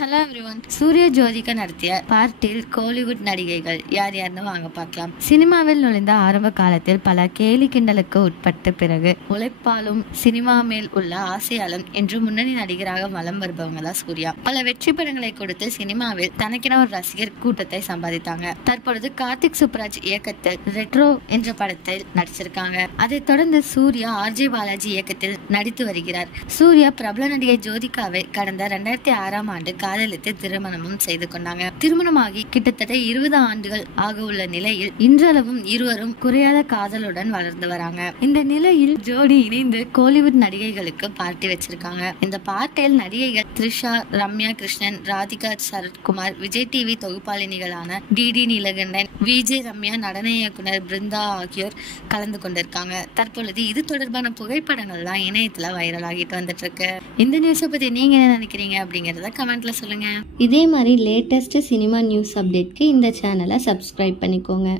Hello everyone. Surya Jyothika நடத்திய பார்ட்டில் கோலிவுட் நடிகைகள் யார் யாருன்னு வாங்க பார்க்கலாம். சினிமாவில் நுழைந்த ஆரம்ப காலத்தில் பல கேலி கிண்டலுக்கு உட்பட்ட பிறகு உழைப்பாலும் சினிமா மேல் உள்ள ஆசையாலும் என்று முன்னணி நடிகராக வலம் வருபவங்க தான் சூர்யா. பல வெற்றி படங்களை கொடுத்து சினிமாவில் தனக்கென ஒரு ரசிகர் கூட்டத்தை சம்பாதித்தாங்க. தற்பொழுது கார்த்திக் சுப்ராஜ் இயக்கத்தில் ரெட்ரோ என்ற படத்தில் நடிச்சிருக்காங்க. அதைத் தொடர்ந்து சூர்யா RJ பாலாஜி இயக்கத்தில் நடித்து வருகிறார். சூர்யா பிரபல நடிகை ஜோதிகாவை கடந்த 2006ஆம் ஆண்டு காதலித்து திருமணமும் செய்து கொண்டாங்க. திருமணமாகி கிட்டத்தட்ட 20 ஆண்டுகள் ஆக உள்ள நிலையில் இன்றளவும் இருவரும் குறையாத காதலுடன் வளர்ந்து வராங்க. இந்த நிலையில் ஜோடி இணைந்து கோலிவுட் நடிகைகளுக்கு பார்ட்டி வச்சிருக்காங்க. இந்த பார்ட்டியில் நடிகைகள் த்ரிஷா, ரம்யா கிருஷ்ணன், ராதிகா சரத்குமார், விஜய் டிவி தொகுப்பாளினிகளான DD நீலகண்டன், VJ ரம்யா, நடன இயக்குனர் பிருந்தா ஆகியோர் கலந்து கொண்டிருக்காங்க. தற்பொழுது இது தொடர்பான புகைப்படங்கள்லாம் இணையத்துல வைரல் ஆகிட்டு வந்துட்டு இருக்கு. இந்த நியூஸை பத்தி நீங்க என்ன நினைக்கிறீங்க அப்படிங்கறத கமெண்ட்ல சொல்லுங்க. இதே மாதிரி லேட்டஸ்ட் சினிமா நியூஸ் அப்டேட்க்கு இந்த சேனலை சப்ஸ்கிரைப் பண்ணிக்கோங்க.